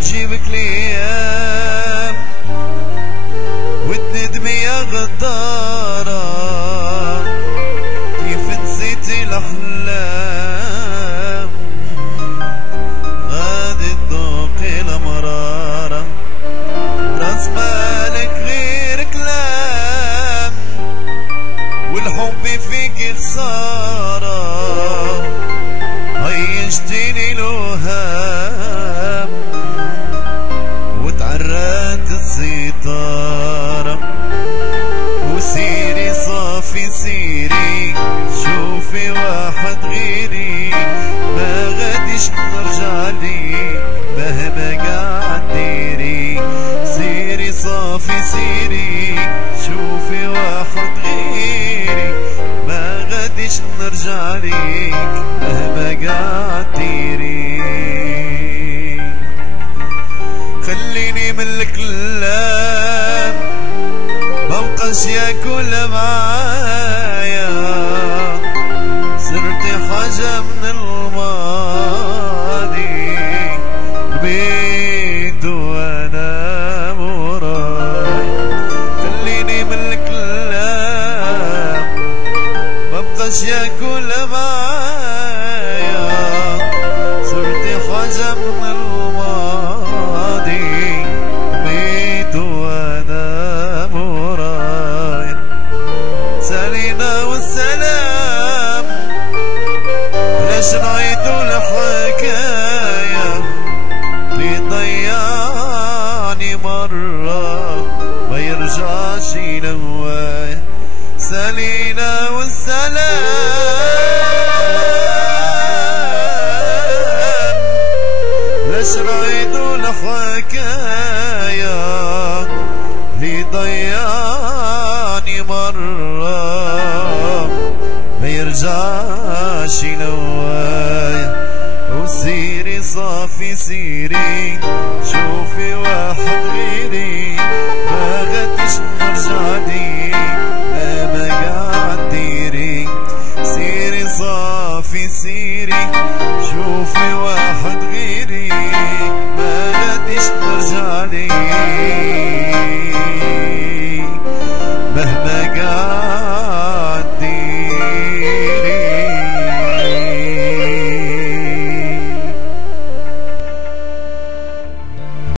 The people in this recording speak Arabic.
تجيبك ليام وتندمي يا غدارة كيف نسيتي الأحلام غادي تذوقي المرارة راس مالك غير كلام والحب فيك خسارة عيشتيني الوهام وتعرات الستارة وسيري صافي سيري شوفي واحد غيري ما غاديش نرجع لي مهما قاعد ديري سيري صافي سيري شوفي واحد غيري ما غاديش نرجع ليك مهما قاعد ديري خليني من الكلام مبقاش ياكل معايا صرتي حاجة من الماضي بيت وانا موراي خليني من الكلام مبقاش ياكل معايا صرتي حاجة من الماضي بيت وانا موراي سالينا والسلام ليش نعيدوا الحكاية اللي ضيعني مرة ما يرجعش نوايا سالينا والسلام ليش نعيدوا الحكاية اللي ضيعني مرة ما يرجعش نوايا وسيري صافي سيري